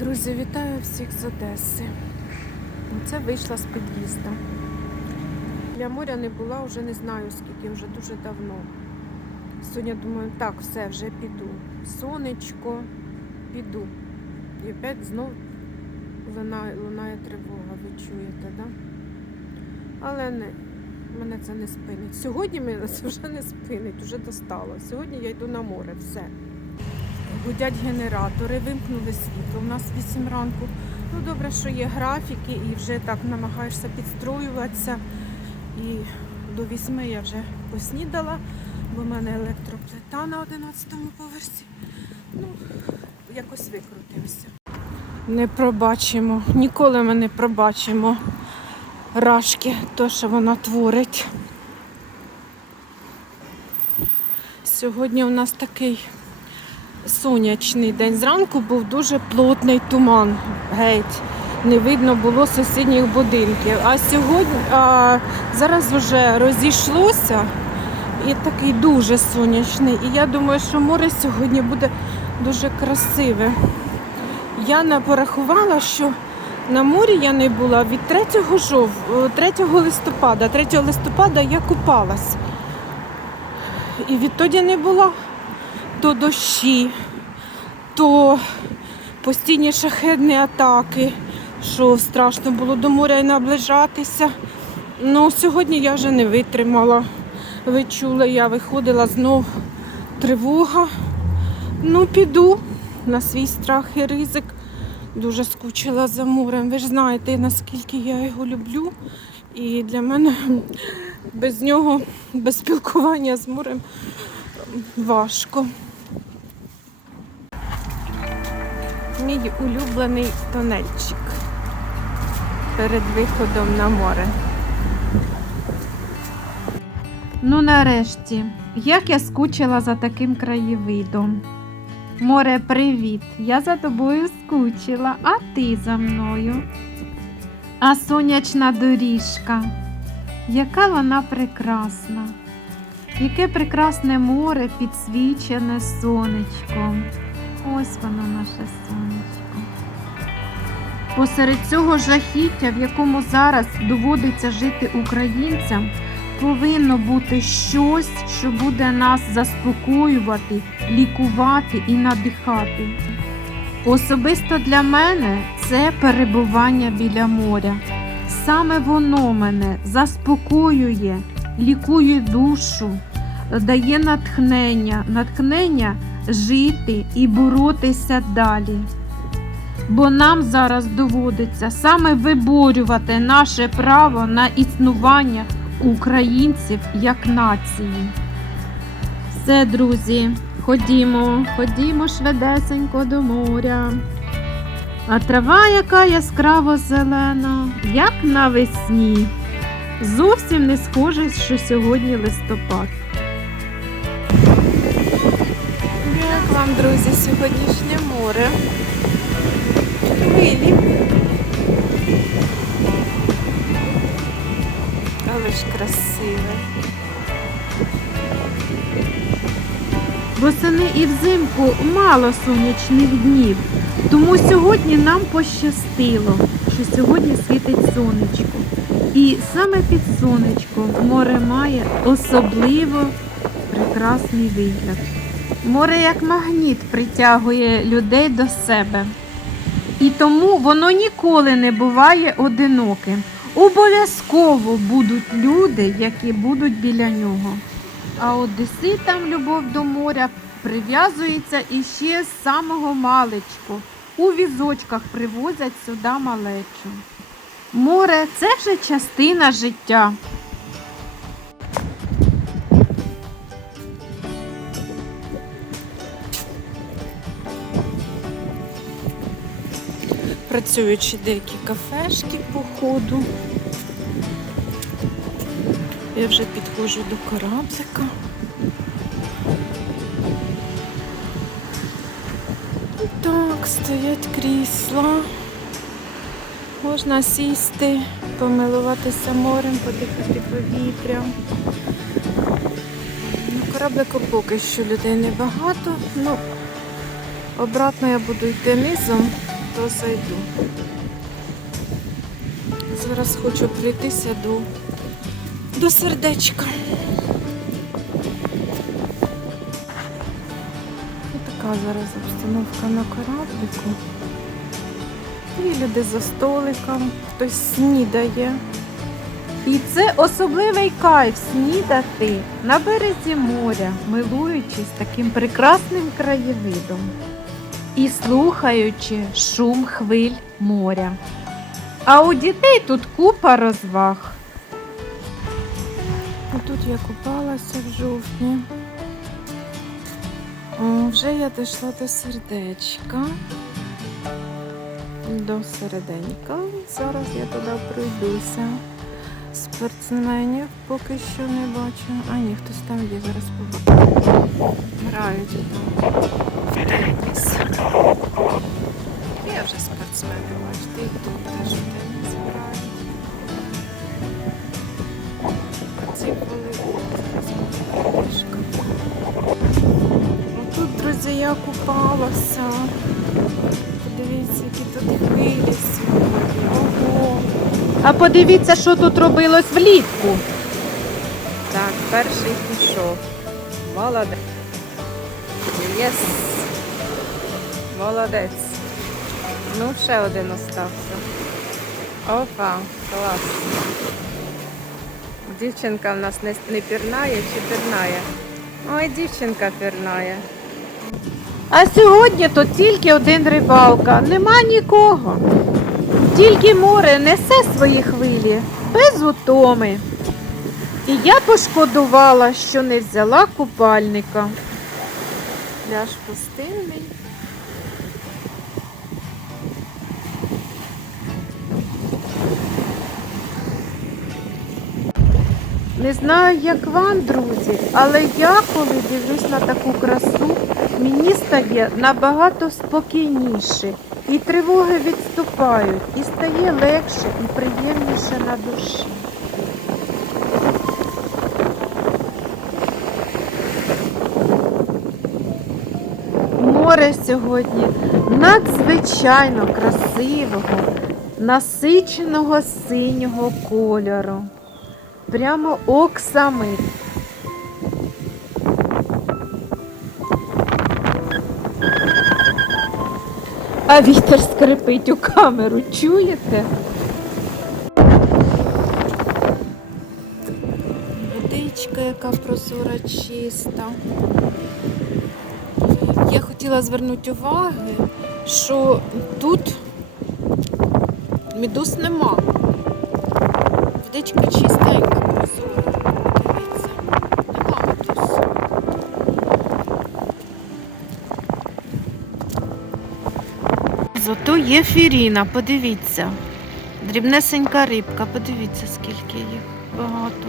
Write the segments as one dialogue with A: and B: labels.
A: Друзі, вітаю всіх з Одеси. Оце вийшла з під'їзду. Для моря не була вже не знаю скільки, вже дуже давно. Сьогодні думаю, так, все, вже піду. Сонечко, піду. І опять знов лунає, лунає тривога, ви чуєте, да? Але не, мене це не спинить. Сьогодні мене це вже не спинить, вже достало. Сьогодні я йду на море, все. Гудять генератори, вимкнули світло. У нас 8 ранку. Ну добре, що є графіки і вже так намагаєшся підстроюватися. І до 8 я вже поснідала, бо в мене електроплита на 11-му поверсі. Ну, якось викрутимося. Не пробачимо, ніколи ми не пробачимо рашки, то, що вона творить. Сьогодні у нас такий сонячний день. Зранку був дуже плотний туман. Геть. Не видно було сусідніх будинків. А сьогодні а, зараз вже розійшлося і такий дуже сонячний. І я думаю, що море сьогодні буде дуже красиве. Я не порахувала, що на морі я не була від 3 жов... 3 листопада. 3 листопада я купалась. І відтоді не була то дощі, то постійні шахедні атаки, що страшно було до моря і наближатися. Ну, сьогодні я вже не витримала. Ви чули, я виходила знов тривога. Ну, піду на свій страх і ризик. Дуже скучила за морем. Ви ж знаєте, наскільки я його люблю. І для мене без нього, без спілкування з морем важко. Мій улюблений тонельчик перед виходом на море.
B: Ну, нарешті, як я скучила за таким краєвидом. Море, привіт! Я за тобою скучила, а ти за мною. А сонячна доріжка, яка вона прекрасна, яке прекрасне море підсвічене сонечком. Ось воно наше сонечко. Посеред цього жахіття, в якому зараз доводиться жити українцям, повинно бути щось, що буде нас заспокоювати, лікувати і надихати. Особисто для мене це перебування біля моря. Саме воно мене заспокоює, лікує душу, дає натхнення, натхнення жити і боротися далі. Бо нам зараз доводиться саме виборювати наше право на існування українців як нації. Все, друзі, ходімо, ходімо швидесенько до моря. А трава, яка яскраво зелена, як навесні. Зовсім не схоже, що сьогодні листопад.
A: Як вам, друзі, сьогоднішнє море? Хвилі. Але ж красиве.
B: Восени і взимку мало сонячних днів, тому сьогодні нам пощастило, що сьогодні світить сонечко. І саме під сонечком море має особливо прекрасний вигляд. Море як магніт притягує людей до себе. І тому воно ніколи не буває одиноким. Обов'язково будуть люди, які будуть біля нього. А одеситам любов до моря прив'язується іще з самого маличку. У візочках привозять сюди малечу. Море це вже частина життя.
A: Працюючи деякі кафешки по ходу. Я вже підходжу до кораблика. Так, стоять крісла. Можна сісти, помилуватися морем, подихати повітрям. На кораблику поки що людей небагато. Ну, обратно я буду йти низом, то зайду. Зараз хочу прийтися до, до сердечка. Така зараз обстановка на кораблику. І люди за столиком, хтось снідає.
B: І це особливий кайф снідати на березі моря, милуючись таким прекрасним краєвидом і слухаючи шум хвиль моря. А у дітей тут купа розваг.
A: Тут я купалася в жовтні. Вже я дійшла до сердечка. До середенька. Зараз я туди пройдуся. Спортсменів поки що не бачу. А ні, хтось там є, зараз побачу. Грають там. Я вже спортсмени бачите, і тут теж в теніс грають. Ці волейбол Тут, друзі, я купалася. Подивіться, які тут хвилі сьогодні. Ого.
B: А подивіться, що тут робилось влітку.
A: Так, перший пішов. Молодець. Єс. Молодець. Ну, ще один остався. Опа, клас. Дівчинка в нас не, не пірнає чи пірнає? Ой, дівчинка пірнає.
B: А сьогодні тут тільки один рибалка, нема нікого. Тільки море несе свої хвилі без утоми. І я пошкодувала, що не взяла купальника.
A: Пляж пустинний.
B: Не знаю, як вам, друзі, але я, коли дивлюсь на таку красу, мені стає набагато спокійніше. І тривоги відступають, і стає легше і приємніше на душі. Море сьогодні надзвичайно красивого, насиченого синього кольору. Прямо оксамит. А вітер скрипить у камеру, чуєте?
A: Водичка, яка прозора, чиста. Я хотіла звернути увагу, що тут медуз нема. Водичка чистенька, прозора. Дивіться.
B: Зато є фіріна, подивіться. Дрібнесенька рибка, подивіться, скільки їх багато.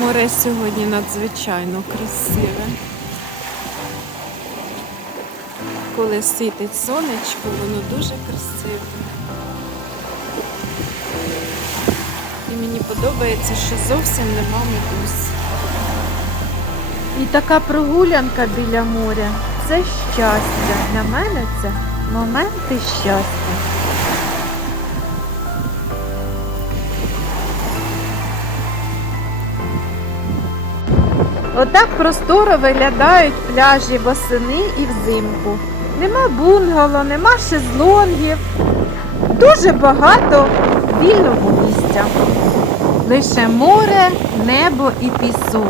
A: Море сьогодні надзвичайно красиве. Коли світить сонечко, воно дуже красиве. І мені подобається, що зовсім нема медуз.
B: І така прогулянка біля моря це щастя. Для мене це моменти щастя. Отак просторо виглядають пляжі восени і взимку. Нема бунгало, нема шезлонгів. Дуже багато вільного місця. Лише море, небо і пісок.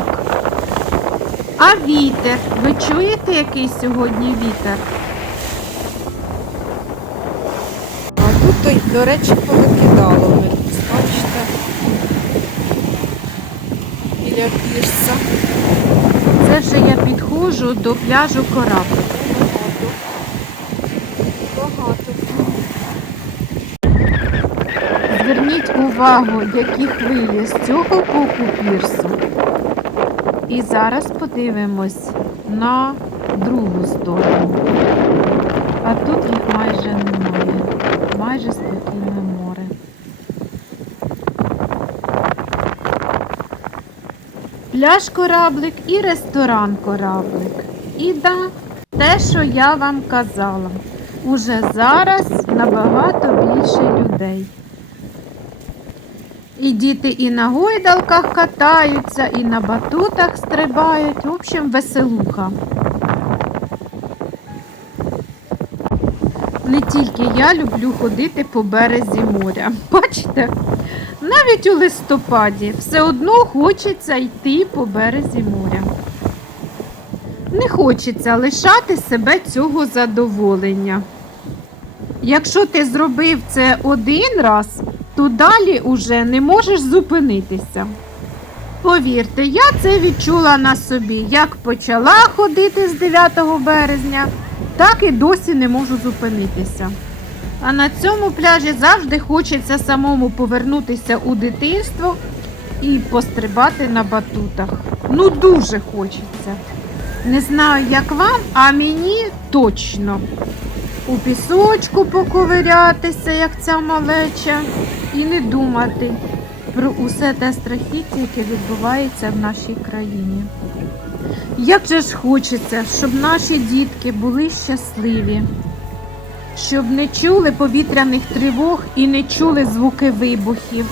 B: А вітер? Ви чуєте, який сьогодні вітер?
A: А тут, до речі, повикидало медуз, бачите? Біля пірса.
B: Це вже я підходжу до пляжу корабль.
A: Багато. Багато.
B: Зверніть увагу, які хвилі з цього боку пірсу. І зараз подивимось на другу сторону. А тут їх майже немає. Майже спокійне море. пляж кораблик і ресторан кораблик. І да, те, що я вам казала, уже зараз набагато більше людей. І діти і на гойдалках катаються, і на батутах стрибають. В общем, веселуха. Не тільки я люблю ходити по березі моря. Бачите? Навіть у листопаді все одно хочеться йти по березі моря. Не хочеться лишати себе цього задоволення. Якщо ти зробив це один раз, то далі уже не можеш зупинитися. Повірте, я це відчула на собі. Як почала ходити з 9 березня, так і досі не можу зупинитися. А на цьому пляжі завжди хочеться самому повернутися у дитинство і пострибати на батутах. Ну, дуже хочеться. Не знаю, як вам, а мені точно. У пісочку поковирятися, як ця малеча, і не думати про усе те страхіття, яке відбувається в нашій країні. Як же ж хочеться, щоб наші дітки були щасливі, щоб не чули повітряних тривог і не чули звуки вибухів.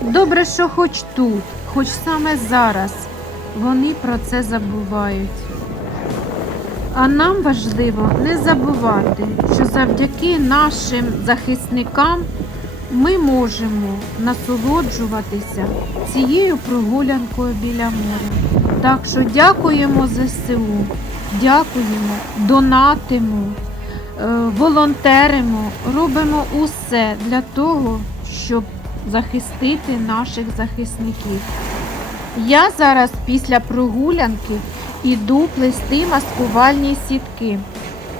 B: Добре, що хоч тут, хоч саме зараз вони про це забувають. А нам важливо не забувати, що завдяки нашим захисникам ми можемо насолоджуватися цією прогулянкою біля моря. Так що дякуємо ЗСУ, дякуємо, донатимо, е, волонтеримо, робимо усе для того, щоб захистити наших захисників. Я зараз після прогулянки іду плести маскувальні сітки.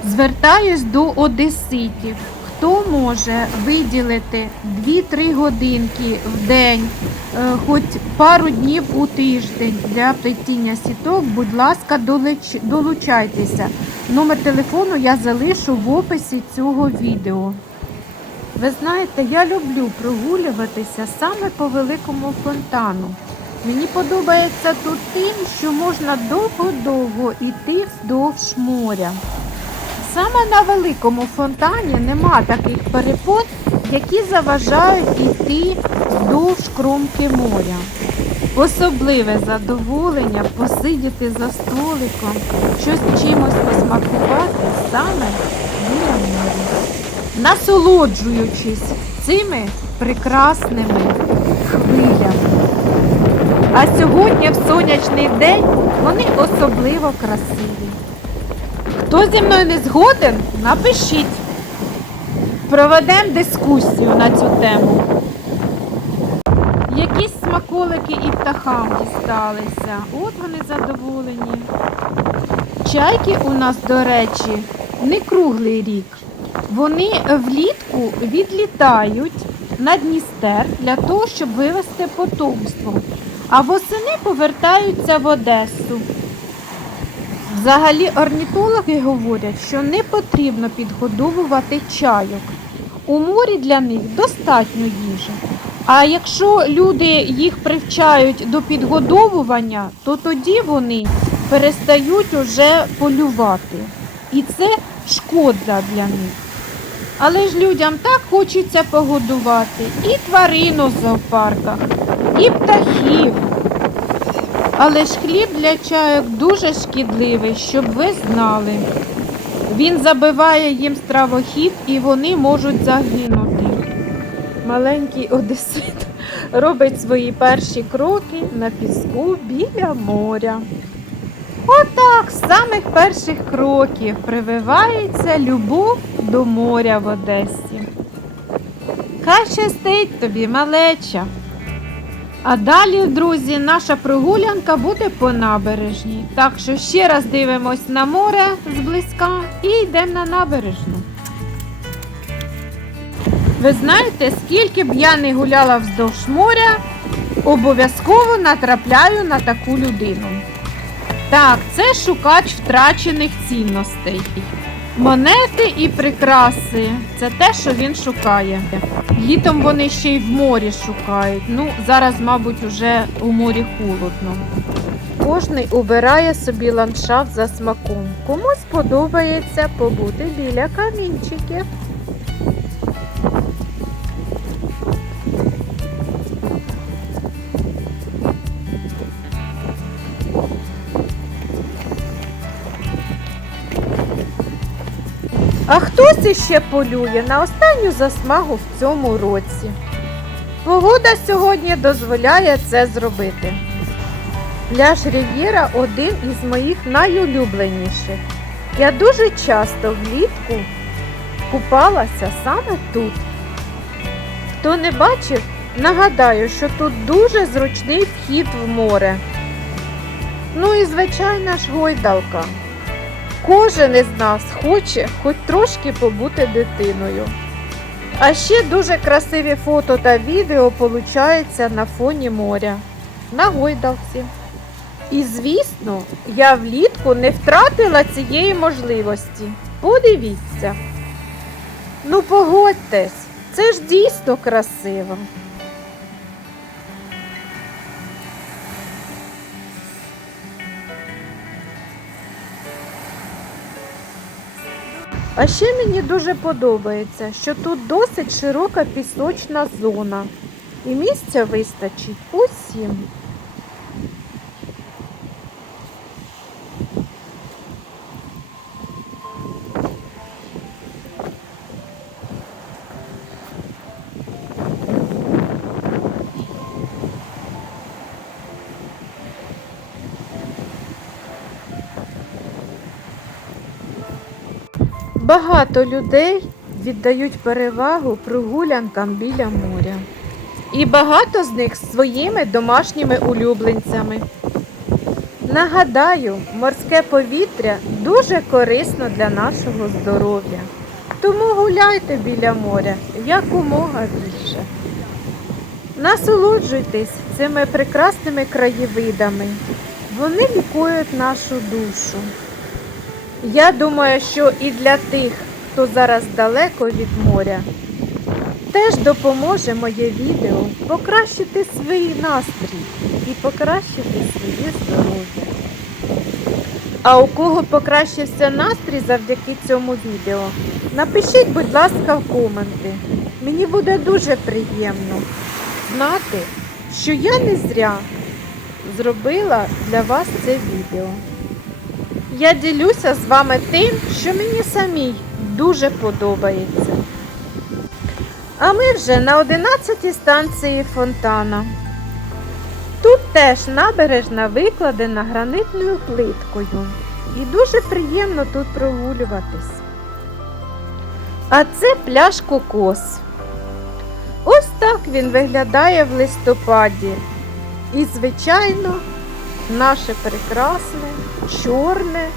B: Звертаюсь до одеситів. Хто може виділити 2-3 годинки в день, е, хоч пару днів у тиждень для плетіння сіток, будь ласка, долучайтеся. Номер телефону я залишу в описі цього відео. Ви знаєте, я люблю прогулюватися саме по великому фонтану. Мені подобається тут тим, що можна довго-довго йти вздовж моря. Саме на великому фонтані нема таких перепон, які заважають йти вздовж кромки моря. Особливе задоволення посидіти за столиком, щось чимось посмакувати саме біля моря, насолоджуючись цими прекрасними хвилями. А сьогодні в сонячний день вони особливо красиві. Хто зі мною не згоден, напишіть. Проведемо дискусію на цю тему. Якісь смаколики і птахам дісталися. От вони задоволені. Чайки у нас, до речі, не круглий рік. Вони влітку відлітають на Дністер для того, щоб вивезти потомство. А восени повертаються в Одесу. Взагалі орнітологи говорять, що не потрібно підгодовувати чайок. У морі для них достатньо їжі. А якщо люди їх привчають до підгодовування, то тоді вони перестають уже полювати. І це шкода для них. Але ж людям так хочеться погодувати і тварину в зоопарках, і птахів. Але ж хліб для чайок дуже шкідливий, щоб ви знали. Він забиває їм стравохід і вони можуть загинути. Маленький одесит робить свої перші кроки на піску біля моря. Отак, з самих перших кроків прививається любов до моря в Одесі. Хай щастить тобі, малеча. А далі, друзі, наша прогулянка буде по набережній. Так що ще раз дивимось на море зблизька і йдемо на набережну. Ви знаєте, скільки б я не гуляла вздовж моря, обов'язково натрапляю на таку людину. Так, це шукач втрачених цінностей.
A: Монети і прикраси це те, що він шукає. Літом вони ще й в морі шукають. Ну, зараз, мабуть, уже у морі холодно. Кожний обирає собі ландшафт за смаком. Комусь подобається побути біля камінчиків. А хтось іще полює на останню засмагу в цьому році. Погода сьогодні дозволяє це зробити. Пляж Рів'єра один із моїх найулюбленіших. Я дуже часто влітку купалася саме тут. Хто не бачив, нагадаю, що тут дуже зручний вхід в море. Ну і звичайна ж гойдалка. Кожен із нас хоче хоч трошки побути дитиною. А ще дуже красиві фото та відео получаються на фоні моря, на гойдалці. І звісно, я влітку не втратила цієї можливості. Подивіться. Ну погодьтесь, це ж дійсно красиво. А ще мені дуже подобається, що тут досить широка пісочна зона. І місця вистачить усім. Багато людей віддають перевагу прогулянкам біля моря. І багато з них своїми домашніми улюбленцями. Нагадаю, морське повітря дуже корисно для нашого здоров'я. Тому гуляйте біля моря якомога більше. Насолоджуйтесь цими прекрасними краєвидами. Вони лікують нашу душу. Я думаю, що і для тих, хто зараз далеко від моря, теж допоможе моє відео покращити свій настрій і покращити своє здоров'я. А у кого покращився настрій завдяки цьому відео, напишіть, будь ласка, в коменти. Мені буде дуже приємно знати, що я не зря зробила для вас це відео. Я ділюся з вами тим, що мені самій дуже подобається. А ми вже на 11 станції фонтана. Тут теж набережна викладена гранитною плиткою. І дуже приємно тут прогулюватись. А це пляж Кокос. Ось так він виглядає в листопаді. І, звичайно, наше прекрасне, чорне,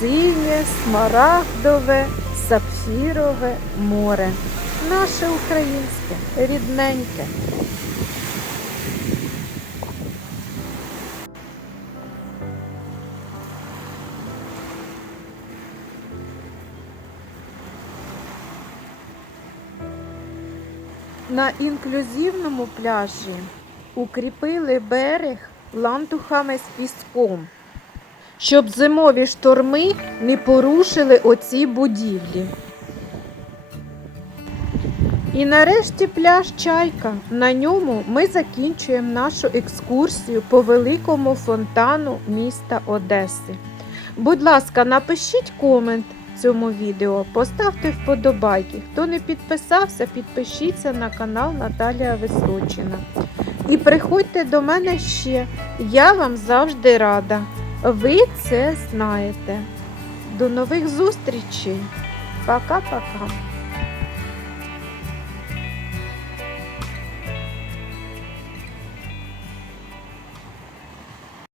A: синє, смарагдове, сапфірове море. Наше українське, рідненьке. На інклюзивному пляжі укріпили берег лантухами з піском, щоб зимові шторми не порушили оці будівлі. І нарешті пляж Чайка. На ньому ми закінчуємо нашу екскурсію по великому фонтану міста Одеси. Будь ласка, напишіть комент цьому відео, поставте вподобайки. Хто не підписався, підпишіться на канал Наталія Височина. І приходьте до мене ще. Я вам завжди рада. Ви це знаєте. До нових зустрічей. Пока-пока.